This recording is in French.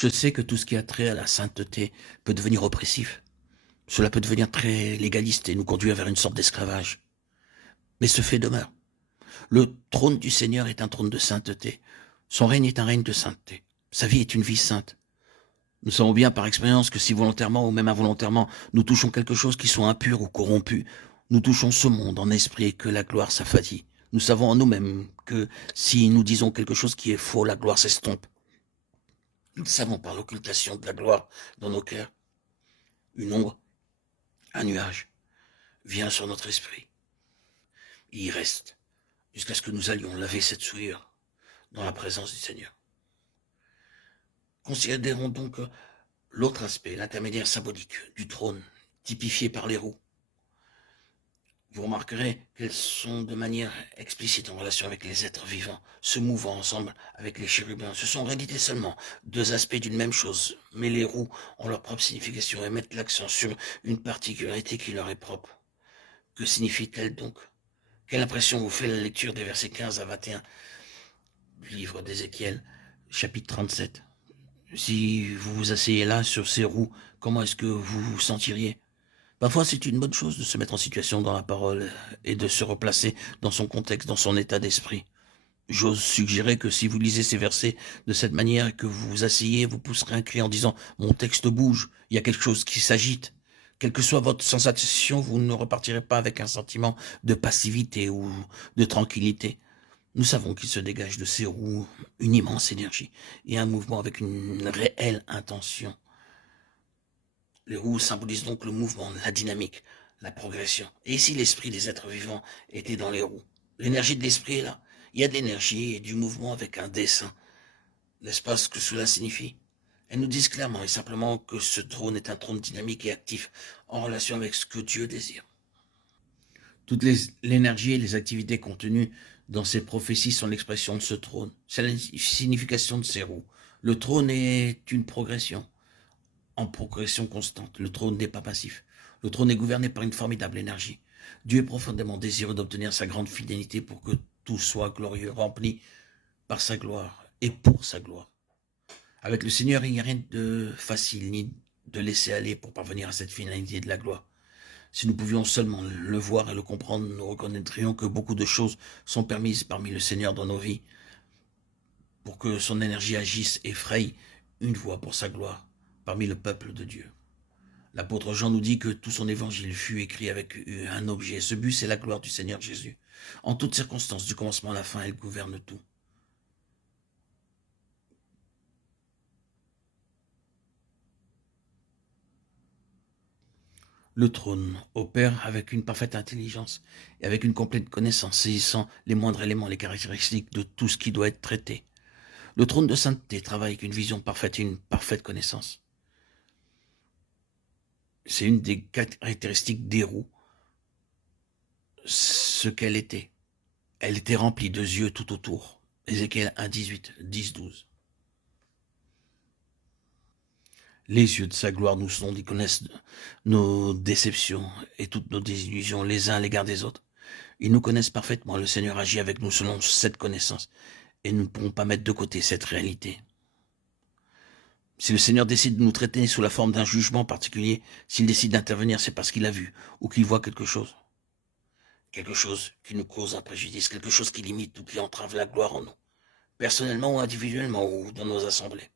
Je sais que tout ce qui a trait à la sainteté peut devenir oppressif. Cela peut devenir très légaliste et nous conduire vers une sorte d'esclavage. Mais ce fait demeure. Le trône du Seigneur est un trône de sainteté. Son règne est un règne de sainteté. Sa vie est une vie sainte. Nous savons bien par expérience que si volontairement ou même involontairement nous touchons quelque chose qui soit impur ou corrompu, nous touchons ce monde en esprit et que la gloire s'affadit. Nous savons en nous-mêmes que si nous disons quelque chose qui est faux, la gloire s'estompe. Nous le savons par l'occultation de la gloire dans nos cœurs. Une ombre, un nuage, vient sur notre esprit. Il y reste jusqu'à ce que nous allions laver cette souillure dans la présence du Seigneur. Considérons donc l'autre aspect, l'intermédiaire symbolique du trône, typifié par les roues. Vous remarquerez qu'elles sont de manière explicite en relation avec les êtres vivants, se mouvant ensemble avec les chérubins. Ce sont en réalité seulement deux aspects d'une même chose, mais les roues ont leur propre signification et mettent l'accent sur une particularité qui leur est propre. Que signifie-t-elle donc? Quelle impression vous fait la lecture des versets 15 à 21 du livre d'Ézéchiel, chapitre 37? Si vous vous asseyez là sur ces roues, comment est-ce que vous vous sentiriez? Parfois, c'est une bonne chose de se mettre en situation dans la parole et de se replacer dans son contexte, dans son état d'esprit. J'ose suggérer que si vous lisez ces versets de cette manière et que vous vous asseyez, vous pousserez un cri en disant « Mon texte bouge, il y a quelque chose qui s'agite ». Quelle que soit votre sensation, vous ne repartirez pas avec un sentiment de passivité ou de tranquillité. Nous savons qu'il se dégage de ces roues une immense énergie et un mouvement avec une réelle intention. Les roues symbolisent donc le mouvement, la dynamique, la progression. Et ici, l'esprit des êtres vivants était dans les roues. L'énergie de l'esprit est là. Il y a de l'énergie et du mouvement avec un dessin. N'est-ce pas ce que cela signifie? Elles nous disent clairement et simplement que ce trône est un trône dynamique et actif en relation avec ce que Dieu désire. Toute l'énergie et les activités contenues dans ces prophéties sont l'expression de ce trône. C'est la signification de ces roues. Le trône est une progression, en progression constante. Le trône n'est pas passif. Le trône est gouverné par une formidable énergie. Dieu est profondément désireux d'obtenir sa grande fidélité pour que tout soit glorieux, rempli par sa gloire et pour sa gloire. Avec le Seigneur, il n'y a rien de facile ni de laisser aller pour parvenir à cette finalité de la gloire. Si nous pouvions seulement le voir et le comprendre, nous reconnaîtrions que beaucoup de choses sont permises parmi le Seigneur dans nos vies pour que son énergie agisse et fraye une voie pour sa gloire parmi le peuple de Dieu. L'apôtre Jean nous dit que tout son évangile fut écrit avec un objet. Ce but, c'est la gloire du Seigneur Jésus. En toutes circonstances, du commencement à la fin, elle gouverne tout. Le trône opère avec une parfaite intelligence et avec une complète connaissance, saisissant les moindres éléments, les caractéristiques de tout ce qui doit être traité. Le trône de sainteté travaille avec une vision parfaite et une parfaite connaissance. C'est une des caractéristiques des roues, ce qu'elle était. Elle était remplie de yeux tout autour. Ézéchiel 1, 18, 10, 12. Les yeux de sa gloire nous sont, ils connaissent nos déceptions et toutes nos désillusions les uns à l'égard des autres. Ils nous connaissent parfaitement. Le Seigneur agit avec nous selon cette connaissance. Et nous ne pourrons pas mettre de côté cette réalité. Si le Seigneur décide de nous traiter sous la forme d'un jugement particulier, s'il décide d'intervenir, c'est parce qu'il a vu ou qu'il voit quelque chose. Quelque chose qui nous cause un préjudice, quelque chose qui limite ou qui entrave la gloire en nous. Personnellement ou individuellement ou dans nos assemblées.